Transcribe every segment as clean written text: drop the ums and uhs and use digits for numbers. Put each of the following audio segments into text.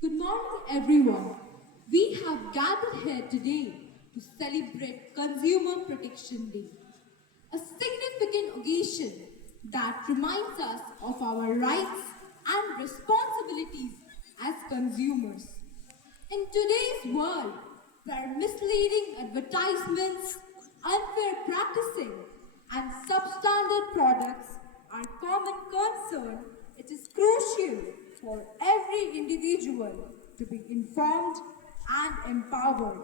Good morning, everyone. We have gathered here today to celebrate Consumer Protection Day, a significant occasion that reminds us of our rights and responsibilities as consumers. In today's world, where misleading advertisements, unfair practicing, and substandard products are common concern, it is crucial for every individual to be informed and empowered.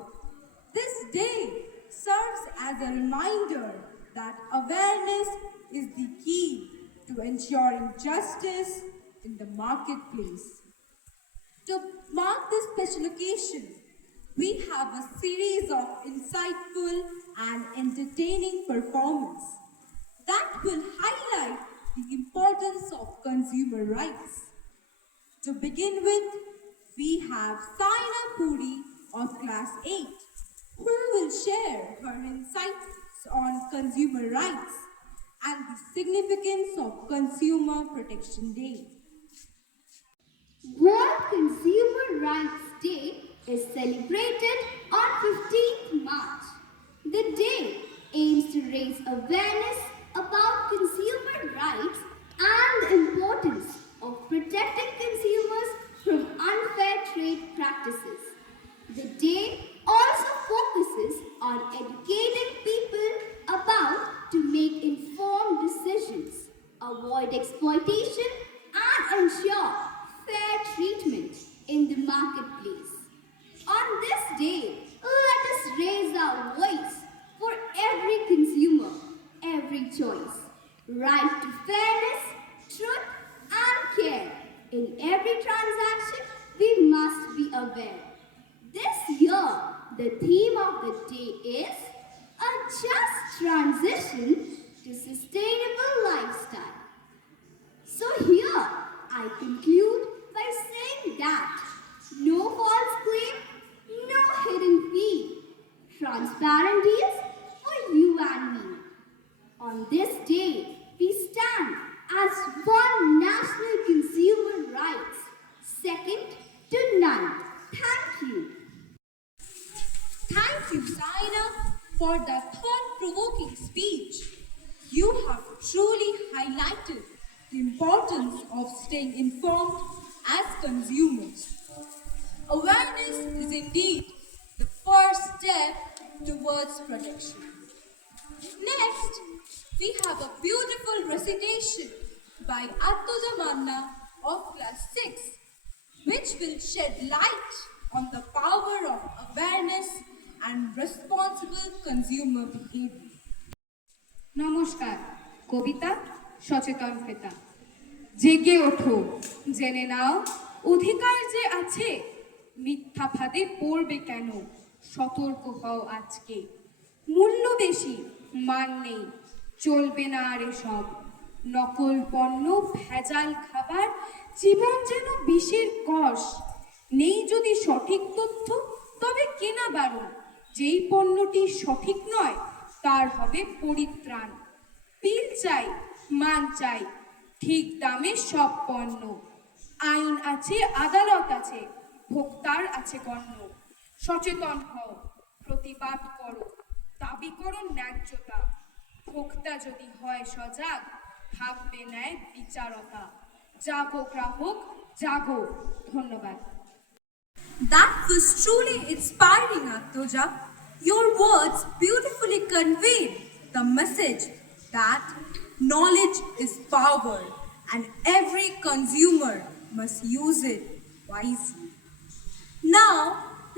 This day serves as a reminder that awareness is the key to ensuring justice in the marketplace. To mark this special occasion, we have a series of insightful and entertaining performance that will highlight the importance of consumer rights. To begin with, we have Saina Puri of Class 8, who will share her insights on consumer rights and the significance of Consumer Protection Day. World Consumer Rights Day is celebrated on 15th March. The day aims to raise awareness about consumer rights and the importance of protecting consumers from unfair trade practices. The day also focuses on educating people about to make informed decisions, avoid exploitation, and ensure fair treatment in the marketplace. On this day, let us raise our voice for every consumer, every choice. Right to fairness, truth, and care. In every transaction, we must be aware. This year, the theme of the day is a just transition to sustainable lifestyle. So here, I conclude by saying that no false claim, no hidden fee. Transparent deals for you and me. On this day, we stand as one national consumer rights, second to none. Thank you. Thank you, Saina, for that thought-provoking speech. You have truly highlighted the importance of staying informed as consumers. Awareness is indeed the first step towards protection. Next, we have a beautiful recitation by Attuja Manna of class 6, which will shed light on the power of awareness and responsible consumer behavior. নমস্কার কবিতা সচেতন ক্রেতা জেগে ওঠো জেনে নাও অধিকার যে আছে মিথ্যা ফাঁদে পড়বে কেন সতর্ক হও আজকে মূল্য বেশি মান নেই চলবে না আর এসব নকল পণ্য ভেজাল খাবার জীবন যেন বিষের কষ নেই যদি সঠিক তথ্য তবে কেনা বারণ যেই পণ্যটি সঠিক নয় তার হবে পরিত্রাণ বিল চাই মান চাই ঠিক দামে সব পণ্য আইন আছে আদালত আছে ভোক্তার আছে গণ্য সচেতন হও প্রতিবাদ করো দাবি করো ন্যায্যতা ভোক্তা যদি হয় সজাগ থাকবে ন্যায় বিচারতা জাগো গ্রাহক জাগো ধন্যবাদ That was truly inspiring, Attoja. Your words beautifully conveyed the message that knowledge is power and every consumer must use it wisely. Now,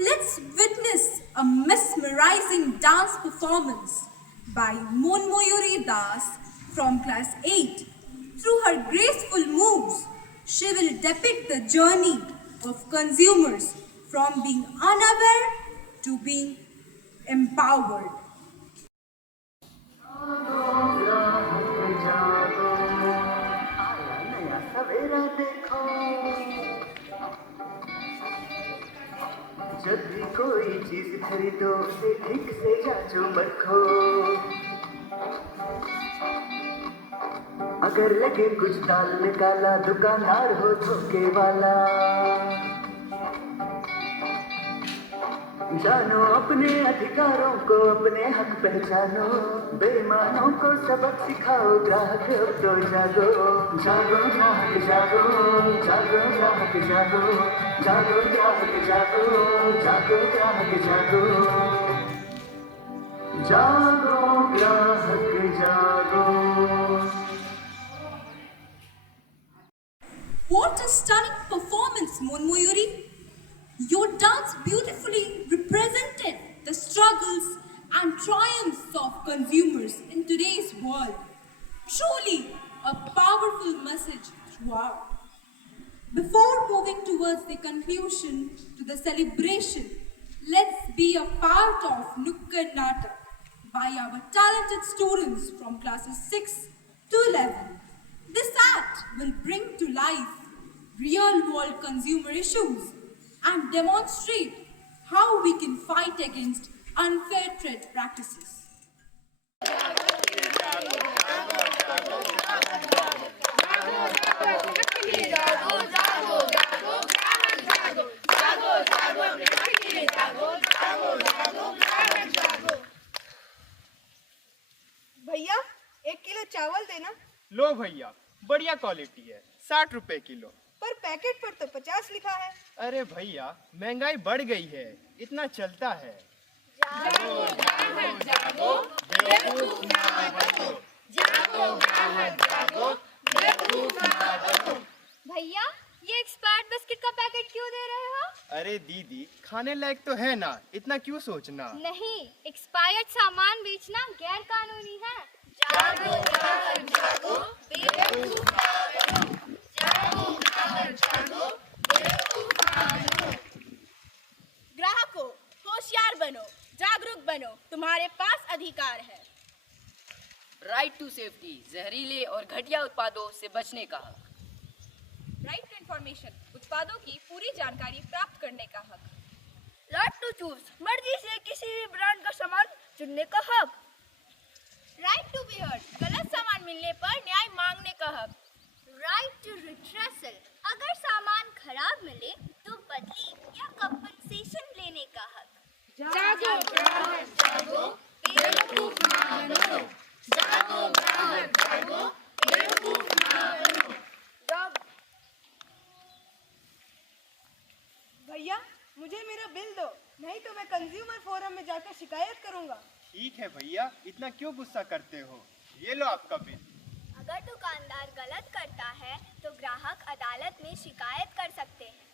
let's witness a mesmerizing dance performance by Monmoyuri Das from class 8. Through her graceful moves, she will depict the journey of consumers from being unaware to being empowered. जब भी कोई चीज खरीदो उसे ठीक से जांचो परखो अगर लगे कुछ दाल काला दुकानदार हो धोखे वाला जानो अपने अधिकारों को, अपने हक पहचानो, बेईमानों को सबक सिखाओ, ग्राहक अब तो जागो, जागो ग्राहक जागो, जागो ग्राहक जागो, जागो ग्राहक जागो, जागो ग्राहक जागो, जागो ग्राहक जागो। What a stunning performance, Monmoyuri! Your dance beautifully represented the struggles and triumphs of consumers in today's world. Truly a powerful message throughout. Before moving towards the conclusion to the celebration, let's be a part of Nukkad Natak by our talented students from classes 6 to 11. This act will bring to life real-world consumer issues and demonstrate how we can fight against unfair trade practices. भैया 1 kilo चावल देना। लो भैया, बढ़िया quality है, 60 रुपए kilo. पर packet पर तो 50 लिखा है। अरे भैया, महंगाई बढ़ गई है, इतना चलता है। भैया ये एक्सपायर्ड बिस्किट का पैकेट क्यों दे रहे हो? अरे दीदी, खाने लायक तो है ना, इतना क्यों सोचना। नहीं, एक्सपायर्ड सामान बेचना गैर कानूनी है। जागो ग्राहक जागो, बेवकूफ ना बनो। जागो ग्राहक जागो, बेवकूफ ना बनो। ग्राहकों, होशियार बनो, जागरूक बनो, तुम्हारे पास अधिकार है। राइट टू सेफ्टी, जहरीले और घटिया उत्पादों से बचने का हक। राइट टू इंफॉर्मेशन, उत्पादों की पूरी जानकारी प्राप्त करने का हक। राइट टू चूज, मर्जी से किसी भी ब्रांड का सामान चुनने का हक। राइट टू बी हर्ड, गलत सामान मिलने पर न्याय मांगने का हक। राइट टू रिट्रेसल, अगर सामान खराब मिले तो बदली या कंपनसेशन लेने का हक। जागो ग्राहक जागो, बेवकूफ ना बनो। जागो ग्राहक जागो, बेवकूफ ना बनो। भैया मुझे मेरा बिल दो, नहीं तो मैं कंज्यूमर फोरम में जाकर शिकायत करूंगा। ठीक है भैया, इतना क्यों गुस्सा करते हो, ये लो आपका बिल। अगर दुकानदार गलत करता है तो ग्राहक अदालत में शिकायत कर सकते हैं।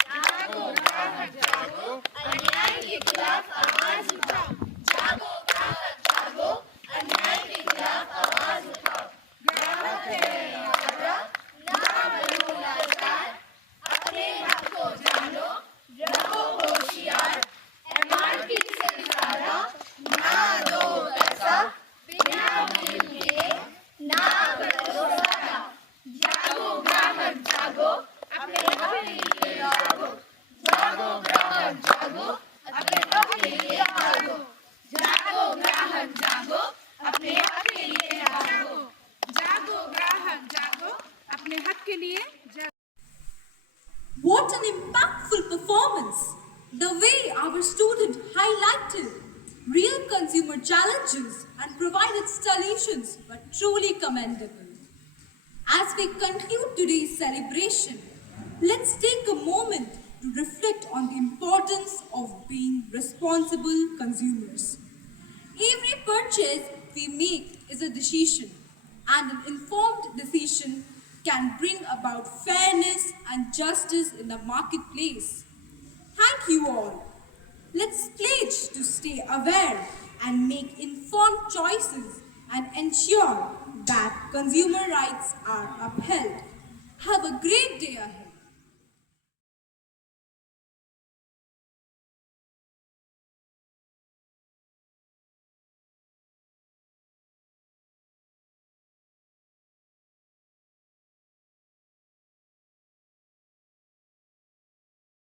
जागो ग्राहक जागो, अन्याय के खिलाफ आवाज उठाओ। जागो ग्राहक जागो, अन्याय के खिलाफ आवाज उठाओ। ग्राहक है हमारा, ना बनो लाचार, अपने हक को जानो, रहो होशियार। एमआरपी से ज्यादा ना दो पैसा, बिना बिल के ना करो सादा। जागो ग्राहक जागो, अपने हक के लिए जागो। जागो ग्राहक जागो, अपने हक के लिए जागो। जागो ग्राहक जागो, अपने हक के लिए जागो। जागो ग्राहक जागो, अपने हक के लिए जागो। What an impactful performance! The way our student highlighted real consumer challenges and provided solutions were truly commendable. As we conclude today's celebration, let's take a moment to reflect on the importance of being responsible consumers. Every purchase we make is a decision, and an informed decision can bring about fairness and justice in the marketplace. Thank you all. Let's pledge to stay aware and make informed choices and ensure that consumer rights are upheld. Have a great day ahead.